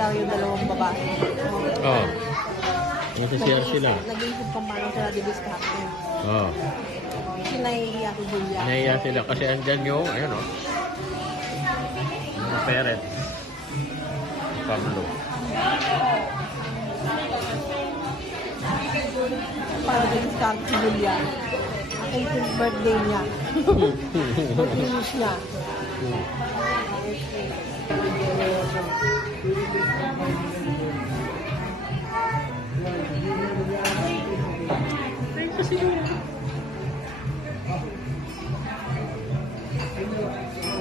CR yung dalawang babae. Oo. Nasa CR sila. Nag-iisip kung paano sila didiskarte. Oo. Kasi naiiyak ko Julia. Nahiya sila kasi andyan yung, ayun o. Mga parent. Pablo. Para didiskarte si Julia. Ang 18th birthday niya. Birthday wish niya.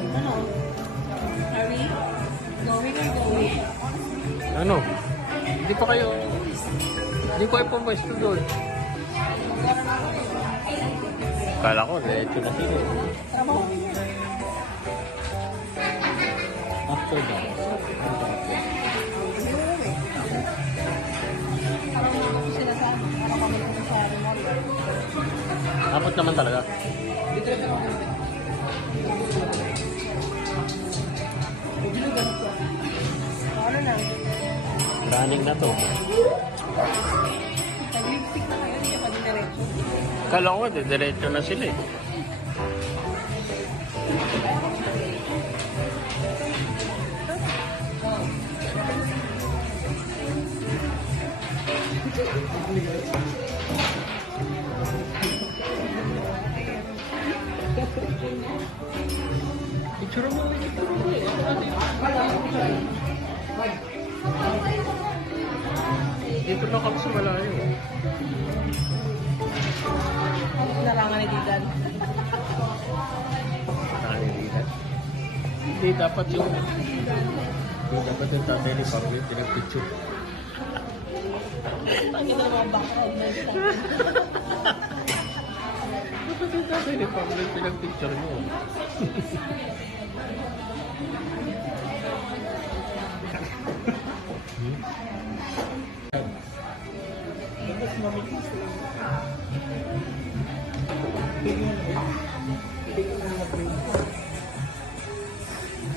Ano? Are we going or going? Ano? Hindi pa kayo pumwesto doon. Kala ko, diretso na sila. Trabaho. After that. Parang ako sila sa ano. Parang kami ko sa remote. Dapat naman talaga. Ano na? Running na to. Nag-lipstick na kayo, hindi pa din diretso. Kala ko, diretso na sila eh. Picture mo eh. Dito na kami sa malayo. Larangan ni Didan. Hindi dapat yung tatay ni Pablo yung pinag-picture. Ang ina ng mga background na ito. Dapat yung tatay ni Pablo yung pinag-picture mo.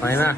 Fine na.